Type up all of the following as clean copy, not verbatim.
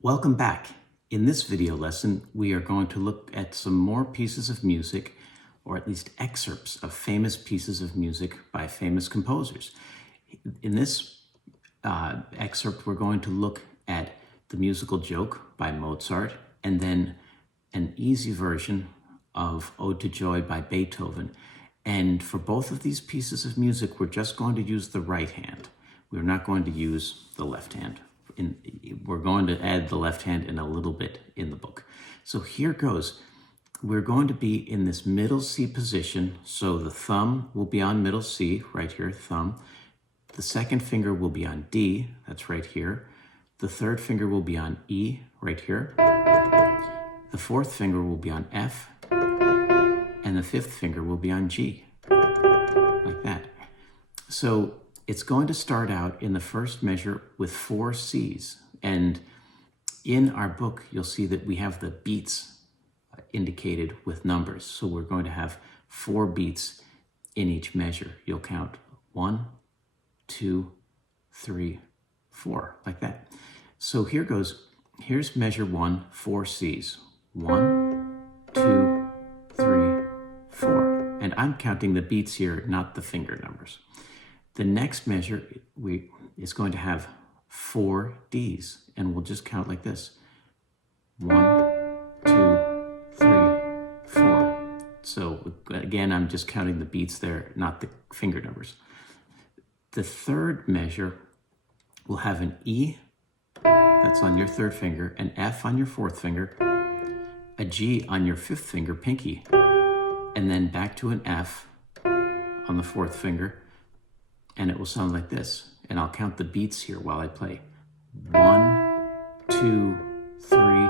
Welcome back. In this video lesson, we are going to look at some more pieces of music, or at least excerpts of famous pieces of music by famous composers. In this excerpt, we're going to look at The Musical Joke by Mozart, and then an easy version of Ode to Joy by Beethoven. And for both of these pieces of music, we're just going to use the right hand. We're not going to use the left hand. We're going to add the left hand in a little bit in the book. So here goes. We're going to be in this middle C position. So the thumb will be on middle C, right here, thumb. The second finger will be on D, that's right here. The third finger will be on E, right here. The fourth finger will be on F. And the fifth finger will be on G, like that. So it's going to start out in the first measure with 4 C's. And in our book, you'll see that we have the beats indicated with numbers. So we're going to have 4 beats in each measure. You'll count 1, 2, 3, 4, like that. So here goes. Here's measure 1, 4 C's. 1, 2, 3, 4. And I'm counting the beats here, not the finger numbers. The next measure is going to have 4 D's, and we'll just count like this. 1, 2, 3, 4. So again, I'm just counting the beats there, not the finger numbers. The third measure will have an E, that's on your third finger, an F on your fourth finger, a G on your fifth finger, pinky, and then back to an F on the fourth finger, and it will sound like this. And I'll count the beats here while I play. 1, 2, 3,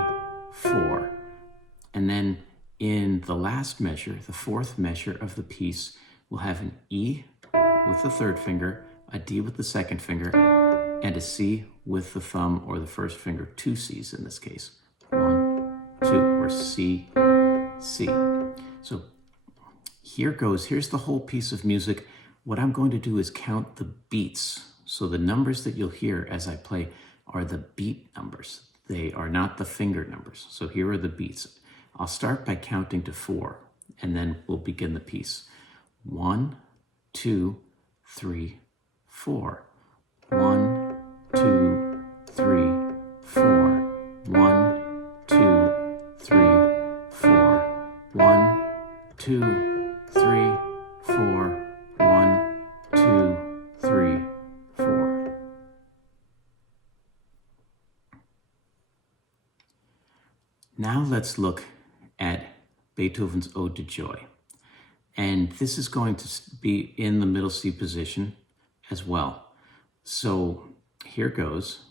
4. And then in the last measure, the fourth measure of the piece, we'll have an E with the third finger, a D with the second finger, and a C with the thumb or the first finger, 2 C's in this case. 1, 2, or C, C. So here goes. Here's the whole piece of music. What I'm going to do is count the beats. So the numbers that you'll hear as I play are the beat numbers. They are not the finger numbers. So here are the beats. I'll start by counting to 4, and then we'll begin the piece. 1, 2, 3, 4. 1, 2, 3, 4. 1, 2, 3, 4. 1, 2, 3, 4. 1, 2, 3, 4. Now let's look at Beethoven's Ode to Joy. And this is going to be in the middle C position as well. So here goes.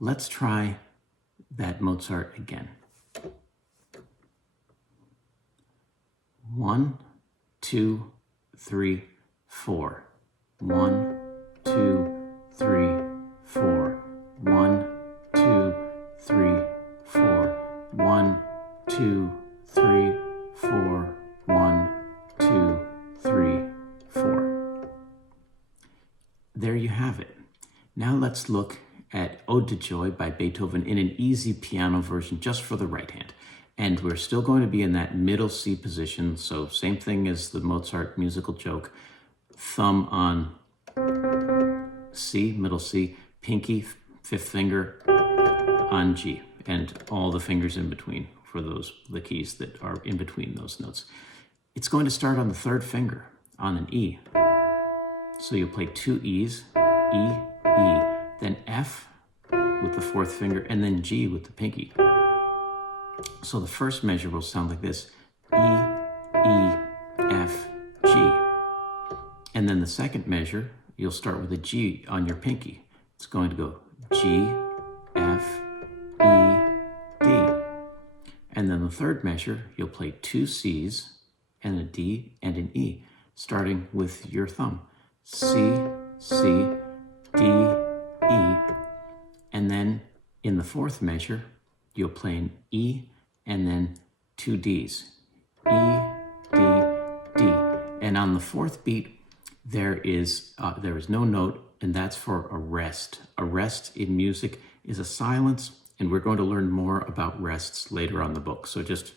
Let's try that Mozart again. 1, 2, 3, 4. 1, 2, 3, 4. 1, 2, 3, 4. 1, 2, 3, 4. 1, 2, 3, 4. There you have it. Now let's look at Ode to Joy by Beethoven in an easy piano version just for the right hand. And we're still going to be in that middle C position. So same thing as the Mozart Musical Joke. Thumb on C, middle C, pinky, fifth finger on G, and all the fingers in between for the keys that are in between those notes. It's going to start on the third finger on an E. So you'll play 2 E's, E, E, then F with the fourth finger, and then G with the pinky. So the first measure will sound like this: E, E, F, G. And then the second measure, you'll start with a G on your pinky. It's going to go G, F, E, D. And then the third measure, you'll play 2 C's and a D and an E, starting with your thumb. C, C, D, E. And then in the fourth measure, you'll play an E and then 2 D's. E, D, D. And on the fourth beat, there is no note, and that's for a rest. A rest in music is a silence, and we're going to learn more about rests later on the book. So just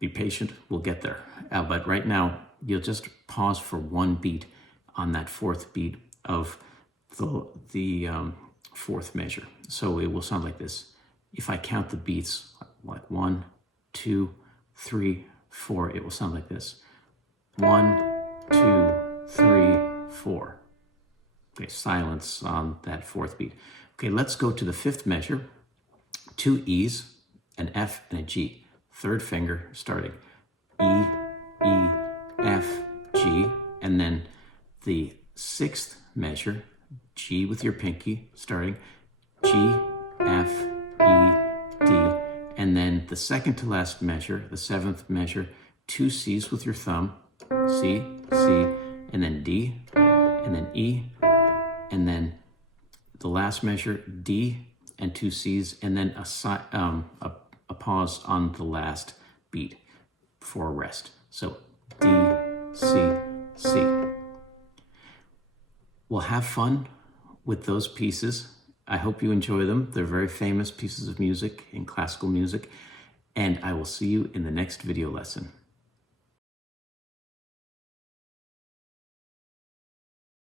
be patient, we'll get there. But right now, you'll just pause for one beat on that fourth beat of the fourth measure. So it will sound like this. If I count the beats, like 1, 2, 3, 4, it will sound like this. 1, 2, 3, 4. Okay, silence on that fourth beat. Okay, let's go to the fifth measure. 2 E's, an F, and a G. Third finger starting E, E, F, G, and then the sixth measure, G with your pinky, starting G, F, E, D, and then the second to last measure, the seventh measure, 2 C's with your thumb, C, C, and then D, and then E, and then the last measure, D, and 2 C's, and then a pause on the last beat for a rest. So D, C, C. We'll have fun with those pieces. I hope you enjoy them. They're very famous pieces of music in classical music, and I will see you in the next video lesson.